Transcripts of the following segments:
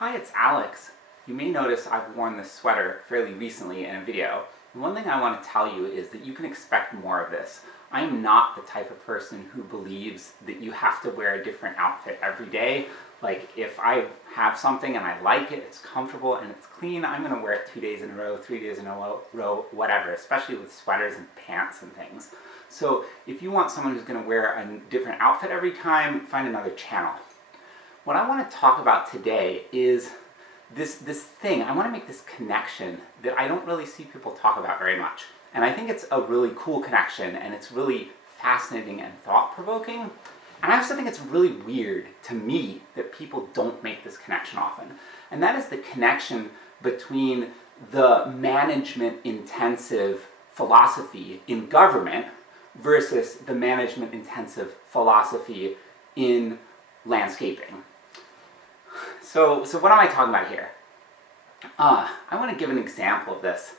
Hi, it's Alex. You may notice I've worn this sweater fairly recently in a video. And one thing I want to tell you is that you can expect more of this. I am not the type of person who believes that you have to wear a different outfit every day. Like, if I have something and I like it, it's comfortable and it's clean, I'm going to wear it 2 days in a row, 3 days in a row, whatever, especially with sweaters and pants and things. So if you want someone who's going to wear a different outfit every time, find another channel. What I want to talk about today is this thing. I want to make this connection that I don't really see people talk about very much. And I think it's a really cool connection, and it's really fascinating and thought-provoking. And I also think it's really weird to me that people don't make this connection often. And that is the connection between the management-intensive philosophy in government versus the management-intensive philosophy in landscaping. So what am I talking about here? I want to give an example of this.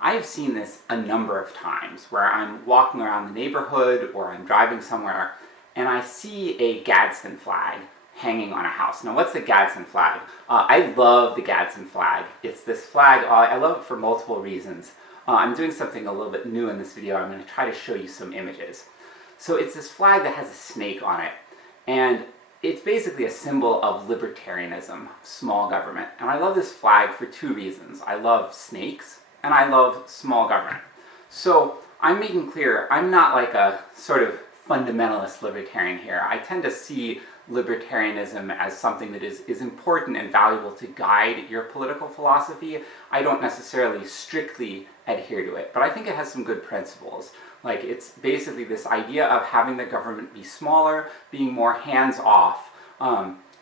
I have seen this a number of times where I'm walking around the neighborhood or I'm driving somewhere and I see a Gadsden flag hanging on a house. Now, what's the Gadsden flag? I love the Gadsden flag. It's this flag, I love it for multiple reasons. I'm doing something a little bit new in this video. I'm going to try to show you some images. So it's this flag that has a snake on it, and it's basically a symbol of libertarianism, small government. And I love this flag for two reasons. I love snakes, and I love small government. So I'm making clear, I'm not like a sort of fundamentalist libertarian here. I tend to see libertarianism as something that is important and valuable to guide your political philosophy. I don't necessarily strictly adhere to it, but I think it has some good principles. Like, it's basically this idea of having the government be smaller, being more hands-off.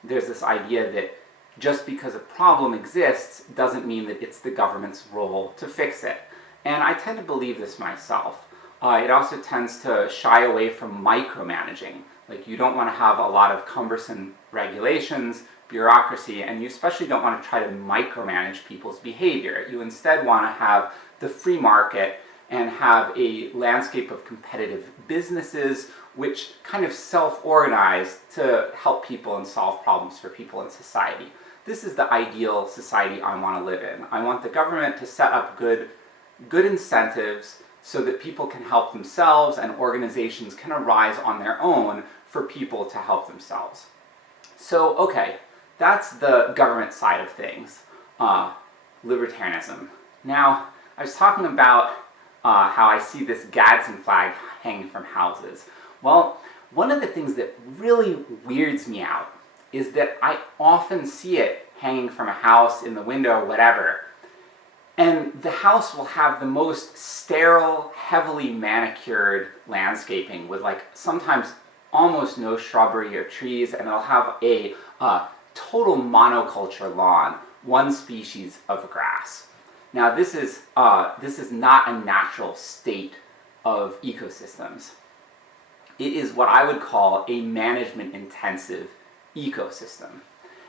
There's this idea that just because a problem exists doesn't mean that it's the government's role to fix it. And I tend to believe this myself. It also tends to shy away from micromanaging. Like, you don't want to have a lot of cumbersome regulations, bureaucracy, and you especially don't want to try to micromanage people's behavior. You instead want to have the free market and have a landscape of competitive businesses which kind of self-organize to help people and solve problems for people in society. This is the ideal society I want to live in. I want the government to set up good incentives so that people can help themselves and organizations can arise on their own for people to help themselves. So, okay, that's the government side of things, libertarianism. Now, I was talking about how I see this Gadsden flag hanging from houses. Well, one of the things that really weirds me out is that I often see it hanging from a house, in the window, whatever, and the house will have the most sterile, heavily manicured landscaping with, like, sometimes almost no shrubbery or trees, and it'll have a total monoculture lawn, one species of grass. Now, this is not a natural state of ecosystems. It is what I would call a management-intensive ecosystem.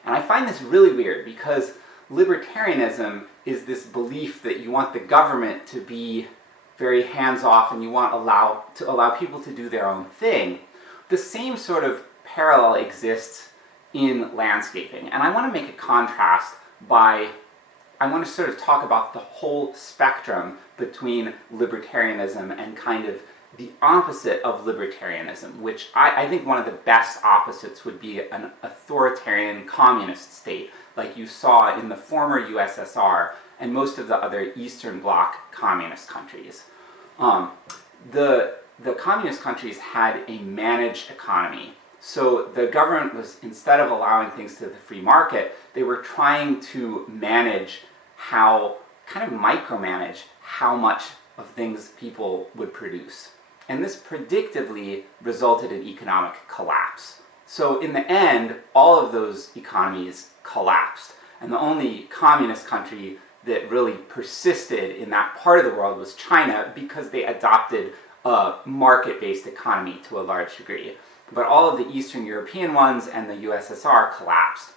And I find this really weird because libertarianism is this belief that you want the government to be very hands-off and you want to allow people to do their own thing. The same sort of parallel exists in landscaping. And I want to make a contrast I want to sort of talk about the whole spectrum between libertarianism and kind of the opposite of libertarianism, which I think one of the best opposites would be an authoritarian communist state, like you saw in the former USSR and most of the other Eastern Bloc communist countries. The communist countries had a managed economy. So the government was, instead of allowing things to the free market, they were trying to micromanage how much of things people would produce. And this predictably resulted in economic collapse. So in the end, all of those economies collapsed. And the only communist country that really persisted in that part of the world was China, because they adopted a market-based economy to a large degree. But all of the Eastern European ones and the USSR collapsed.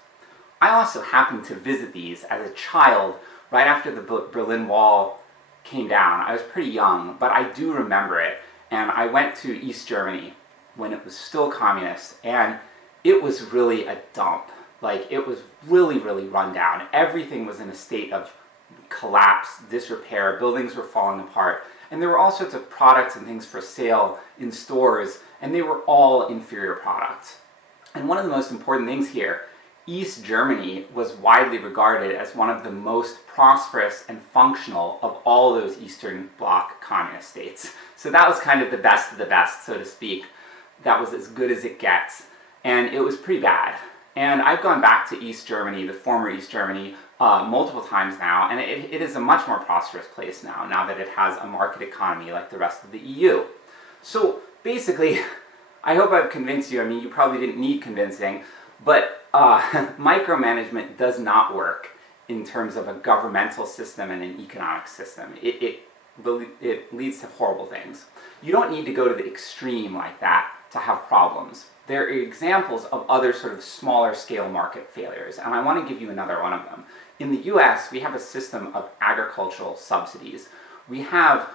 I also happened to visit these as a child right after the Berlin Wall came down. I was pretty young, but I do remember it. And I went to East Germany when it was still communist, and it was really a dump. Like, it was really, really run down. Everything was in a state of collapse, disrepair, buildings were falling apart, and there were all sorts of products and things for sale in stores, and they were all inferior products. And one of the most important things here, East Germany was widely regarded as one of the most prosperous and functional of all those Eastern Bloc communist states. So that was kind of the best of the best, so to speak. That was as good as it gets. And it was pretty bad. And I've gone back to East Germany, the former East Germany, multiple times now, and it is a much more prosperous place now that it has a market economy like the rest of the EU. So basically, I hope I've convinced you. I mean, you probably didn't need convincing, but micromanagement does not work in terms of a governmental system and an economic system. It leads to horrible things. You don't need to go to the extreme like that to have problems. There are examples of other sort of smaller scale market failures, and I want to give you another one of them. In the US, we have a system of agricultural subsidies. We have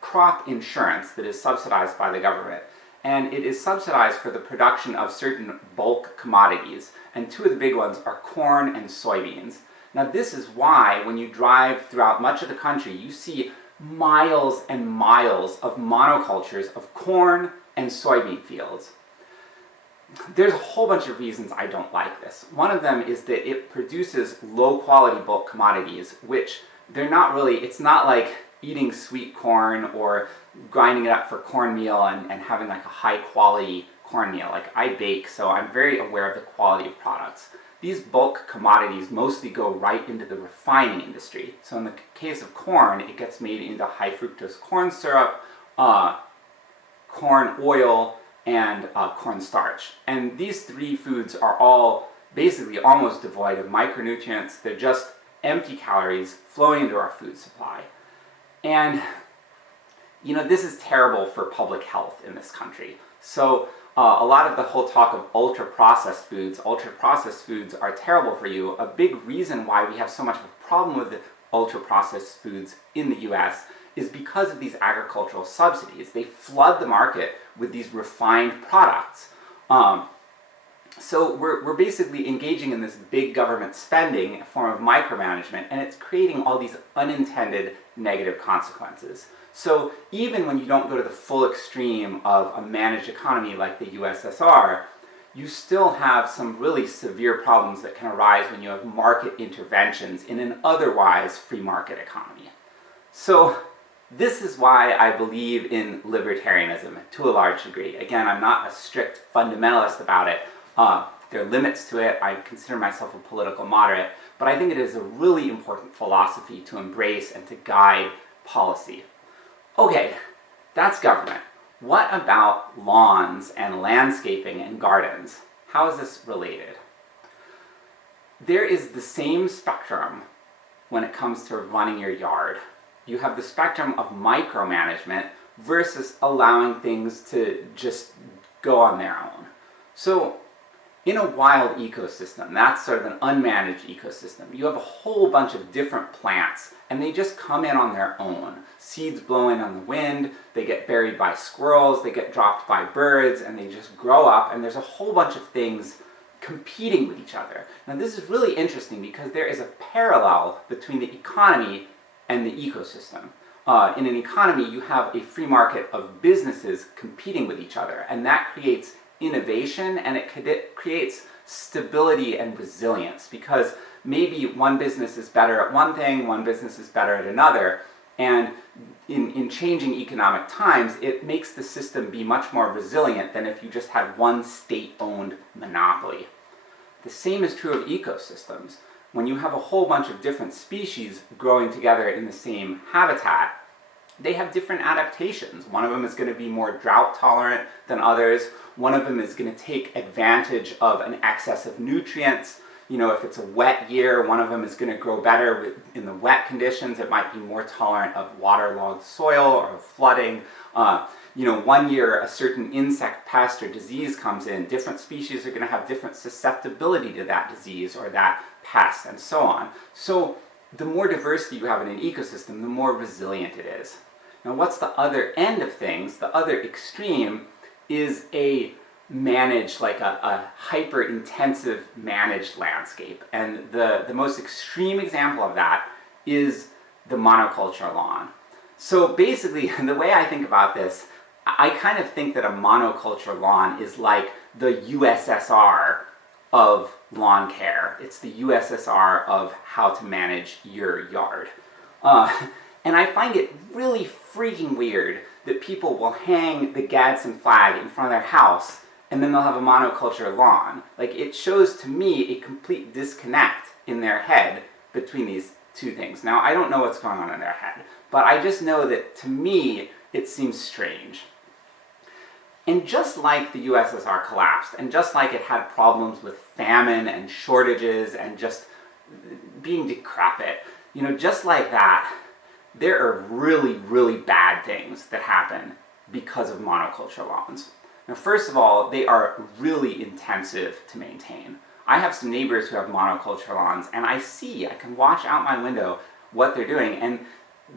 crop insurance that is subsidized by the government, and it is subsidized for the production of certain bulk commodities, and two of the big ones are corn and soybeans. Now this is why when you drive throughout much of the country, you see miles and miles of monocultures of corn and soybean fields. There's a whole bunch of reasons I don't like this. One of them is that it produces low quality bulk commodities, which they're not really, it's not like eating sweet corn or grinding it up for cornmeal and having like a high quality cornmeal. Like, I bake, so I'm very aware of the quality of products. These bulk commodities mostly go right into the refining industry. So in the case of corn, it gets made into high fructose corn syrup, corn oil, and cornstarch. And these three foods are all basically almost devoid of micronutrients. They're just empty calories flowing into our food supply. And, you know, this is terrible for public health in this country. So a lot of the whole talk of ultra-processed foods are terrible for you. A big reason why we have so much of a problem with the ultra-processed foods in the US is because of these agricultural subsidies. They flood the market with these refined products. So we're basically engaging in this big government spending, a form of micromanagement, and it's creating all these unintended negative consequences. So even when you don't go to the full extreme of a managed economy like the USSR, you still have some really severe problems that can arise when you have market interventions in an otherwise free market economy. So this is why I believe in libertarianism to a large degree. Again, I'm not a strict fundamentalist about it. There are limits to it. I consider myself a political moderate, but I think it is a really important philosophy to embrace and to guide policy. Okay, that's government. What about lawns and landscaping and gardens? How is this related? There is the same spectrum when it comes to running your yard. You have the spectrum of micromanagement versus allowing things to just go on their own. So in a wild ecosystem, that's sort of an unmanaged ecosystem, you have a whole bunch of different plants, and they just come in on their own. Seeds blow in on the wind, they get buried by squirrels, they get dropped by birds, and they just grow up, and there's a whole bunch of things competing with each other. Now this is really interesting because there is a parallel between the economy and the ecosystem. In an economy, you have a free market of businesses competing with each other, and that creates innovation, and it creates stability and resilience, because maybe one business is better at one thing, one business is better at another, and in changing economic times, it makes the system be much more resilient than if you just had one state-owned monopoly. The same is true of ecosystems. When you have a whole bunch of different species growing together in the same habitat, they have different adaptations. One of them is going to be more drought tolerant than others. One of them is going to take advantage of an excess of nutrients. You know, if it's a wet year, one of them is going to grow better in the wet conditions. It might be more tolerant of waterlogged soil or of flooding. You know, one year a certain insect pest or disease comes in, different species are going to have different susceptibility to that disease or that pest, and so on. So the more diversity you have in an ecosystem, the more resilient it is. Now what's the other end of things? The other extreme is a manage like a hyper intensive managed landscape. And the most extreme example of that is the monoculture lawn. So basically, the way I think about this, I kind of think that a monoculture lawn is like the USSR of lawn care. It's the USSR of how to manage your yard. And I find it really freaking weird that people will hang the Gadsden flag in front of their house and then they'll have a monoculture lawn. Like, it shows to me a complete disconnect in their head between these two things. Now, I don't know what's going on in their head, but I just know that to me it seems strange. And just like the USSR collapsed, and just like it had problems with famine and shortages and just being decrepit, just like that, there are really, really bad things that happen because of monoculture lawns. Now, first of all, they are really intensive to maintain. I have some neighbors who have monoculture lawns, and I can watch out my window what they're doing, and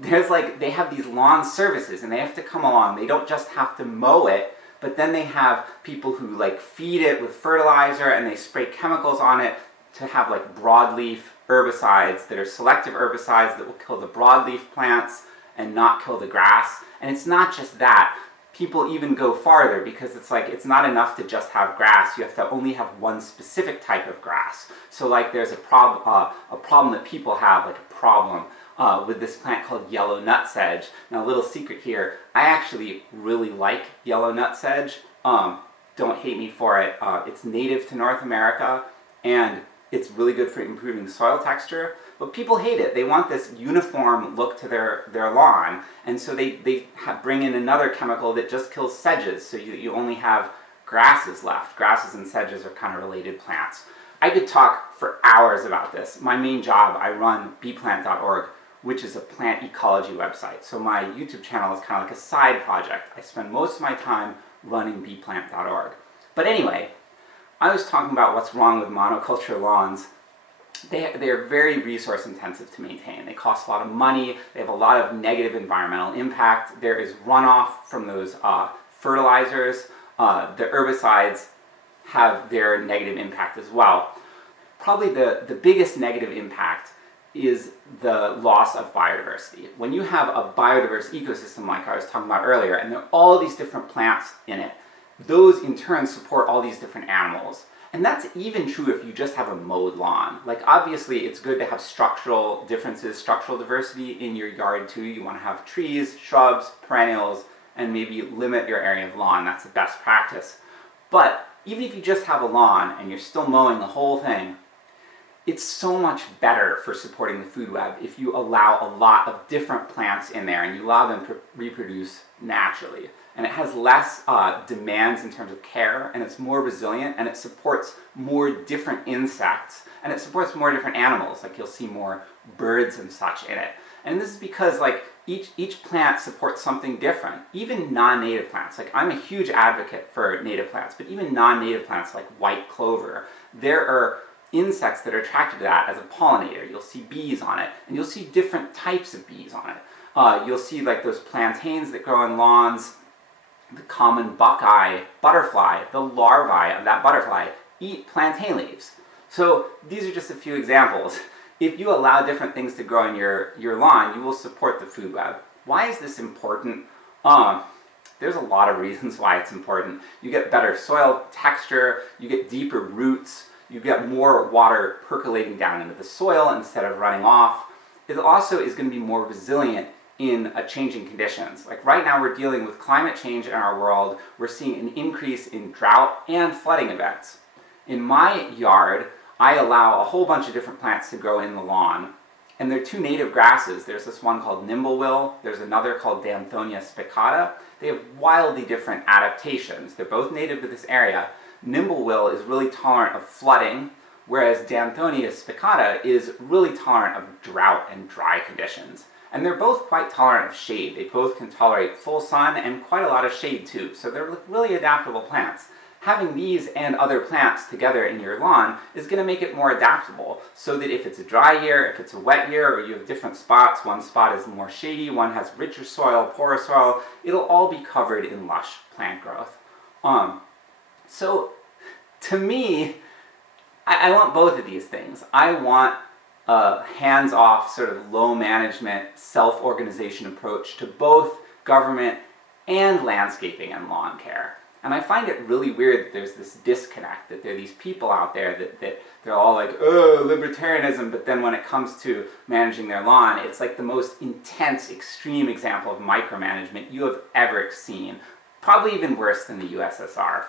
they have these lawn services, and they have to come along. They don't just have to mow it, but then they have people who feed it with fertilizer, and they spray chemicals on it to have broadleaf herbicides that are selective herbicides that will kill the broadleaf plants and not kill the grass. And it's not just that. People even go farther because it's not enough to just have grass. You have to only have one specific type of grass. So there's a problem that people have, with this plant called yellow nutsedge. Now, a little secret here, I actually really like yellow nutsedge. Don't hate me for it. It's native to North America, and it's really good for improving soil texture, but people hate it. They want this uniform look to their lawn, and so they bring in another chemical that just kills sedges, so you only have grasses left. Grasses and sedges are kind of related plants. I could talk for hours about this. My main job, I run bplant.org, which is a plant ecology website. So my YouTube channel is kind of like a side project. I spend most of my time running bplant.org. But anyway, I was talking about what's wrong with monoculture lawns. They are very resource intensive to maintain. They cost a lot of money. They have a lot of negative environmental impact. There is runoff from those fertilizers. The herbicides have their negative impact as well. Probably the biggest negative impact is the loss of biodiversity. When you have a biodiverse ecosystem like I was talking about earlier, and there are all these different plants in it, those in turn support all these different animals. And that's even true if you just have a mowed lawn. Obviously it's good to have structural differences, structural diversity in your yard too. You want to have trees, shrubs, perennials, and maybe limit your area of lawn. That's the best practice. But even if you just have a lawn and you're still mowing the whole thing, it's so much better for supporting the food web if you allow a lot of different plants in there and you allow them to reproduce naturally. And it has less demands in terms of care, and it's more resilient, and it supports more different insects, and it supports more different animals. You'll see more birds and such in it. And this is because each plant supports something different. Even non-native plants. I'm a huge advocate for native plants, but even non-native plants like white clover, there are insects that are attracted to that as a pollinator. You'll see bees on it, and you'll see different types of bees on it. You'll see those plantains that grow in lawns. The common buckeye butterfly, the larvae of that butterfly, eat plantain leaves. So these are just a few examples. If you allow different things to grow in your lawn, you will support the food web. Why is this important? There's a lot of reasons why it's important. You get better soil texture, you get deeper roots, you get more water percolating down into the soil instead of running off. It also is going to be more resilient in changing conditions. Right now we're dealing with climate change in our world. We're seeing an increase in drought and flooding events. In my yard, I allow a whole bunch of different plants to grow in the lawn, and they're two native grasses. There's this one called nimblewill, there's another called Danthonia spicata. They have wildly different adaptations. They're both native to this area. Nimblewill is really tolerant of flooding, whereas Danthonia spicata is really tolerant of drought and dry conditions. And they're both quite tolerant of shade. They both can tolerate full sun and quite a lot of shade too. So they're really adaptable plants. Having these and other plants together in your lawn is going to make it more adaptable, so that if it's a dry year, if it's a wet year, or you have different spots, one spot is more shady, one has richer soil, poorer soil, it'll all be covered in lush plant growth. So to me, I want both of these things. I want a hands-off, sort of low management, self-organization approach to both government and landscaping and lawn care. And I find it really weird that there's this disconnect, that there are these people out there that they're all like, oh, libertarianism, but then when it comes to managing their lawn, it's like the most intense, extreme example of micromanagement you have ever seen. Probably even worse than the USSR,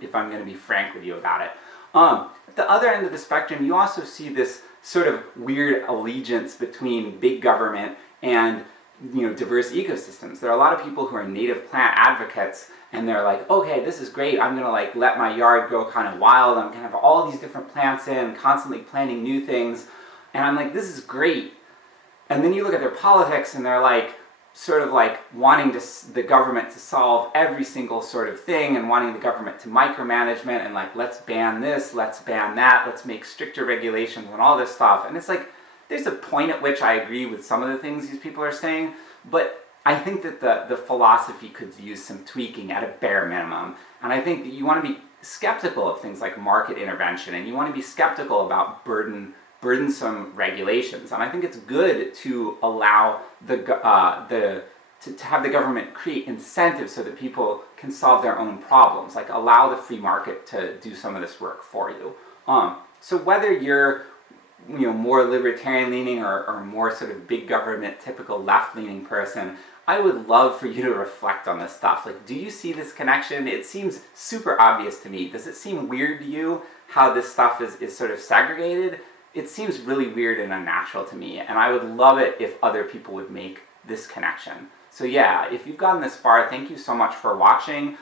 if I'm going to be frank with you about it. At the other end of the spectrum, you also see this sort of weird allegiance between big government and diverse ecosystems. There are a lot of people who are native plant advocates, and they're like, okay, this is great, I'm gonna like let my yard grow kind of wild, I'm gonna have all these different plants in, constantly planting new things, and I'm like, this is great. And then you look at their politics and they're like, sort of like wanting the government to solve every single sort of thing, and wanting the government to micromanagement, and like, let's ban this, let's ban that, let's make stricter regulations and all this stuff. And it's like, there's a point at which I agree with some of the things these people are saying, but I think that the philosophy could use some tweaking at a bare minimum. And I think that you want to be skeptical of things like market intervention, and you want to be skeptical about burdensome regulations. And I think it's good to allow to have the government create incentives so that people can solve their own problems, like allow the free market to do some of this work for you. So whether you're more libertarian leaning or more sort of big government, typical left leaning person, I would love for you to reflect on this stuff. Like, do you see this connection? It seems super obvious to me. Does it seem weird to you how this stuff is sort of segregated? It seems really weird and unnatural to me, and I would love it if other people would make this connection. So yeah, if you've gotten this far, thank you so much for watching.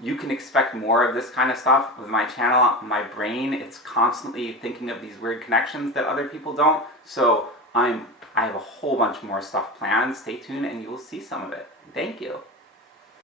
You can expect more of this kind of stuff with my channel. My brain, it's constantly thinking of these weird connections that other people don't. So I have a whole bunch more stuff planned. Stay tuned and you will see some of it. Thank you.